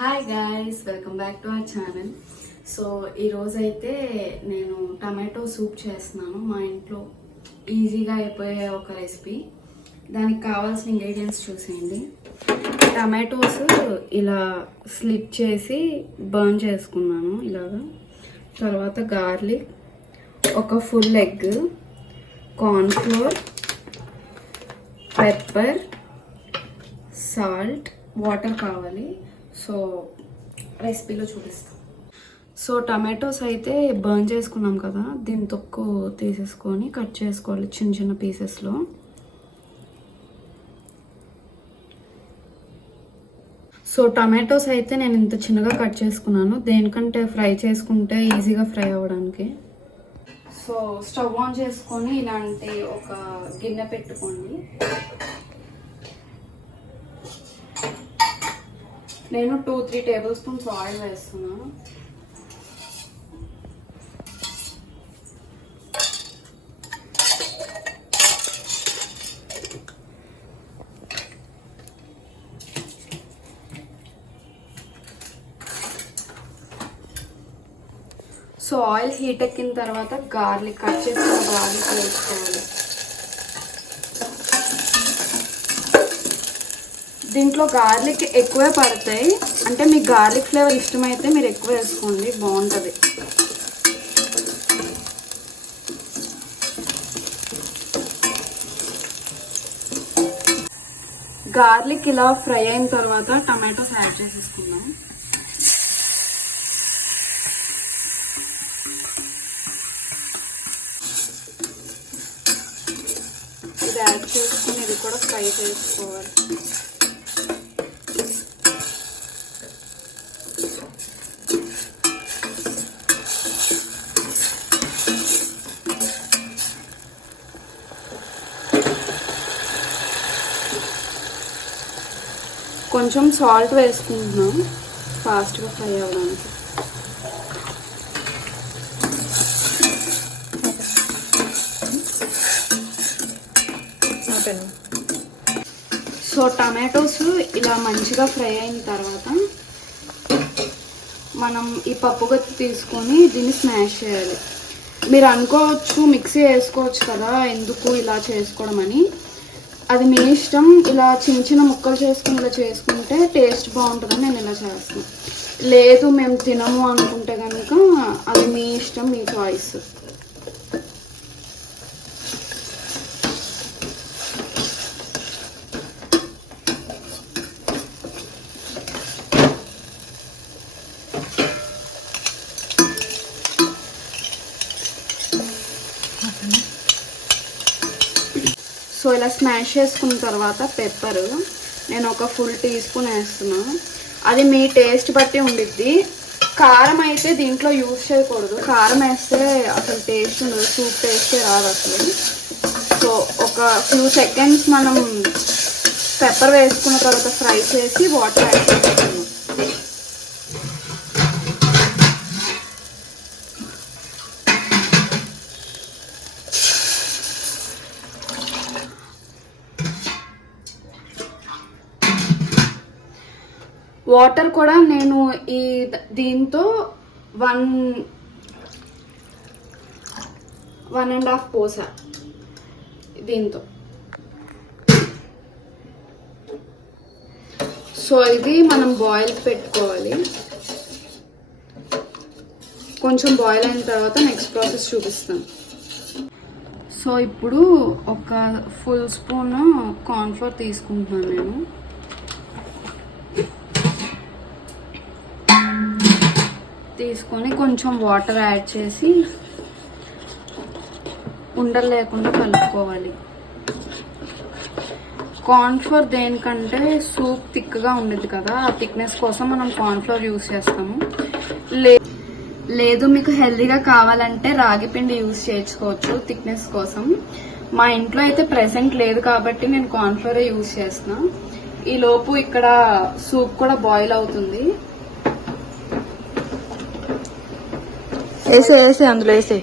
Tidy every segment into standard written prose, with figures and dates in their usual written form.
Hi guys, welcome back to our channel. So ఈరోజైతే నేను tomato soup చేస్తున్నాను. మా ఇంట్లో ఈజీగా అయిపోయే ఒక రెసిపీ. దానికి కావాల్సిన ఇంగ్రీడియంట్స్ చూసేయండి. టమాటోస్ ఇలా స్లిప్ చేసి బర్న్ చేసుకున్నాను ఇలాగా. తర్వాత గార్లిక్, ఒక full egg, cornflour, pepper, salt, water కావాలి. సో రెసిపీలో చూపిస్తాం. సో టమాటోస్ అయితే బర్న్ చేసుకున్నాం కదా, దీని తొక్కు తీసేసుకొని కట్ చేసుకోవాలి చిన్న చిన్న పీసెస్లో. సో టమాటోస్ అయితే నేను ఇంత చిన్నగా కట్ చేసుకున్నాను, దేనికంటే ఫ్రై చేసుకుంటే ఈజీగా ఫ్రై అవ్వడానికి. సో స్టవ్ ఆన్ చేసుకొని ఇలాంటి ఒక గిన్నె పెట్టుకోండి. నేను 2-3 టేబుల్ స్పూన్స్ ఆయిల్ వేస్తున్నాను. సో ఆయిల్ హీట్ ఎక్కిన తర్వాత గార్లిక్, కట్ చేసుకున్న గార్లిక్ వేసుకోవాలి. దీంట్లో గార్లిక్ ఎక్కువే పడతాయి, అంటే మీకు గార్లిక్ ఫ్లేవర్ ఇష్టమైతే మీరు ఎక్కువ వేసుకోండి, బాగుంటుంది. గార్లిక్ ఇలా ఫ్రై అయిన తర్వాత టమాటోస్ యాడ్ చేసేసుకుందాం. ఇది యాడ్ చేసుకుని ఇది కూడా ఫ్రై చేసుకోవాలి. కొంచెం సాల్ట్ వేసుకుంటున్నాం ఫాస్ట్గా ఫ్రై అవ్వడానికి. సో టమాటోస్ ఇలా మంచిగా ఫ్రై అయిన తర్వాత మనం ఈ పప్పు గుత్తి తీసుకొని దీన్ని స్మాష్ చేయాలి. మీరు అనుకోవచ్చు మిక్సీ వేసుకోవచ్చు కదా, ఎందుకు ఇలా చేసుకోవడం అని. అది మీ ఇష్టం. ఇలా చిన్న చిన్న ముక్కలు చేసుకుని ఇలా చేసుకుంటే టేస్ట్ బాగుంటుందని నేను ఇలా చేస్తాను. లేదు మేము తినము అనుకుంటే కనుక అది మీ ఇష్టం, మీ చాయిస్. సో ఇలా స్మాష్ చేసుకున్న తర్వాత పెప్పర్ నేను ఒక ఫుల్ టీ స్పూన్ వేస్తున్నాను. అది మీ టేస్ట్ బట్టి ఉండిద్ది. కారం అయితే దీంట్లో యూజ్ చేయకూడదు, కారం వేస్తే అసలు టేస్ట్ ఉండదు, సూప్ టేస్టే రాదు అసలు. సో ఒక ఫ్యూ సెకండ్స్ మనం పెప్పర్ వేసుకున్న తర్వాత ఫ్రై చేసి వాటర్ యాడ్ చేసుకున్నాం. వాటర్ కూడా నేను ఈ దీంతో 1.5 పోసా దీంతో. సో ఇది మనం బాయిల్ పెట్టుకోవాలి. కొంచెం బాయిల్ అయిన తర్వాత నెక్స్ట్ ప్రాసెస్ చూపిస్తాను. సో ఇప్పుడు ఒక ఫుల్ స్పూన్ కార్న్ఫ్లోర్ తీసుకుంటున్నాను నేను. తీసుకొని కొంచెం వాటర్ యాడ్ చేసి ఉండలు లేకుండా కలుపుకోవాలి. కార్న్ఫ్లోర్ దేనికంటే సూప్ థిక్గా ఉండేది కదా, ఆ థిక్నెస్ కోసం మనం కార్న్ఫ్లోర్ యూస్ చేస్తాము. లేదు మీకు హెల్దీగా కావాలంటే రాగి పిండి యూస్ చేసుకోవచ్చు థిక్నెస్ కోసం. మా ఇంట్లో అయితే ప్రెసెంట్ లేదు కాబట్టి నేను కార్న్ఫ్లోరే యూస్ చేస్తున్నా. ఈ లోపు ఇక్కడ సూప్ కూడా బాయిల్ అవుతుంది. వేసే అందులో వేసే.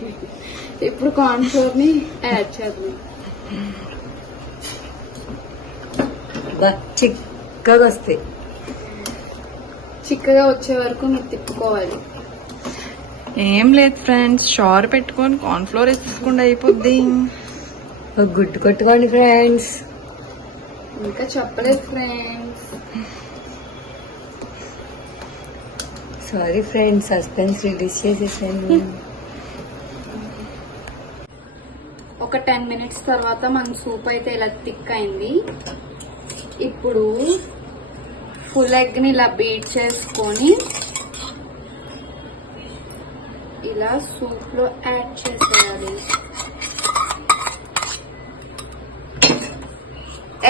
ఇప్పుడు కార్న్ఫ్లోర్ ని యాడ్ చేద్దాం. చిక్కగా వస్తాయి. చిక్కగా వచ్చే వరకు మీరు తిప్పుకోవాలి. ఏం లేదు ఫ్రెండ్స్, షవర్ పెట్టుకొని కార్న్ఫ్లోర్ వేసుకోండి అయిపోద్ది. గుడ్డు కొట్టుకోండి ఫ్రెండ్స్. ఇంకా చెప్పలేదు friends. Sorry friends, suspense release చేసేసాను. ఒక 10 minutes తర్వాత మన సూప్ అయితే ఇలా థిక్ అయింది. ఇప్పుడు ఫుల్ ఎగ్ని ఇలా బీట్ చేసుకొని ఇలా సూప్లో యాడ్ చేసేయాలి.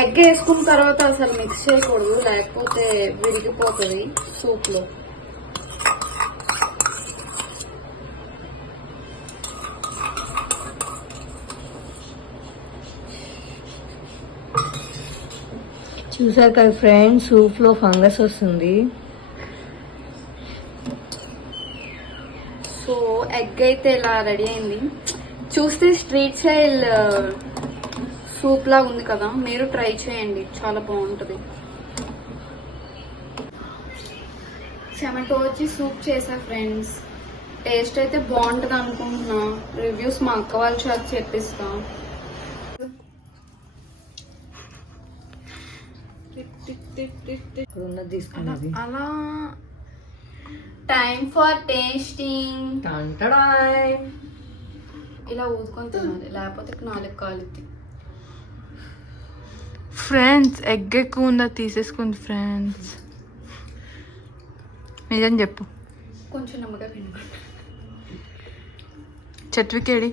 ఎగ్ వేసుకున్న తర్వాత అసలు మిక్స్ చేయకూడదు, లేకపోతే విరిగిపోతుంది సూప్లో. చూసారు కదా ఫ్రెండ్స్, సూప్ లో ఫంగస్ వస్తుంది. సో ఎగ్ అయితే ఇలా రెడీ అయింది. చూస్తే స్ట్రీట్ స్టైల్ సూప్ లా ఉంది కదా, మీరు ట్రై చేయండి, చాలా బాగుంటుంది. టమాటో వచ్చి సూప్ చేసా ఫ్రెండ్స్. టేస్ట్ అయితే బాగుంటుంది అనుకుంటున్నా. రివ్యూస్ మా అక్క వాళ్ళ చేత చెప్పిస్తా. ఉన్నది తీసుకున్నది. అలా టైమ్ ఫర్ టేస్టింగ్. ఇలా ఊదుకొని తినాలి, లేకపోతే 4 కాలుద్ది. ఫ్రెండ్స్ ఎగ్ ఎక్కువ ఉందా తీసేసుకుంది ఫ్రెండ్స్. నిజం చెప్పు. కొంచెం నమ్మగా పిండుకోండి. చట్వికేడి